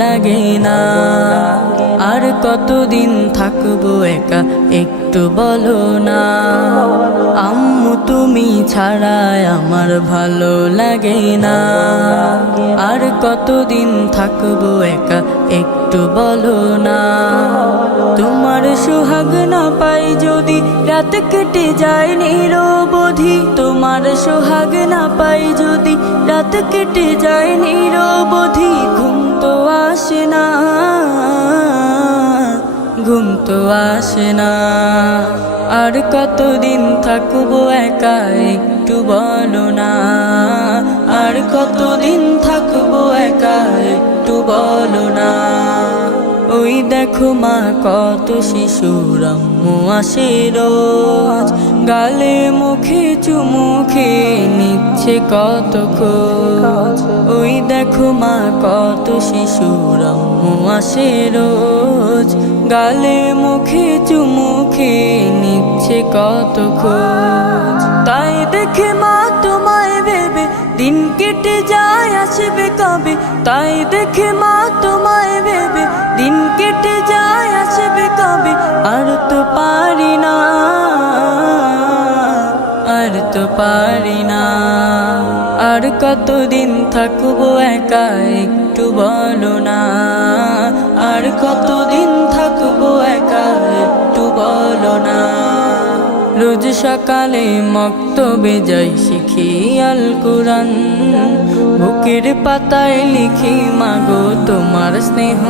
লাগে না। আর কতদিন থাকবো একা একটু বলো না। আম্মু তুমি ছাড়া আমার ভালো লাগে না। আর কতদিন থাকবো একা একটু বলো না। তোমার সোহাগ না পাই যদি রাত কেটে যায় নিরবধি। তোমার সোহাগ না পাই যদি রাত কেটে যায় নিরবধি। ঘুম তো আসে না, ঘুম তো আসে না। আর কতদিন থাকবো একা একটু বলো না। আর কতদিন থাকবো একা একটু বলো না। ওই দেখো মা কত শিশুর আম্মু আসে রোজ। গালে মুখে চুমু খেয়ে নিচ্ছে কত খোঁজ। ওই দেখো মা কত শিশুর আম্মু আসে রোজ। গালে মুখে চুমু খেয়ে নিচ্ছে কত খোঁজ। তাই দেখে মা তোমায় ভেবে দিন কেটে যায় আসবে কবে। তাই দেখে মা তোমায় ভেবে দিন কেটে যায় আসবে কবে। আর তো পারি না, আর তো পারি না। আর কতদিন থাকবো একা একটু বলো না। আর কতদিন থাকবো একা একটু বলো না। রোজ সকালে মক্তবে যাই শিখি আল কুরআন। বুকের পাতায় লিখি মাগো তোমার স্নেহ।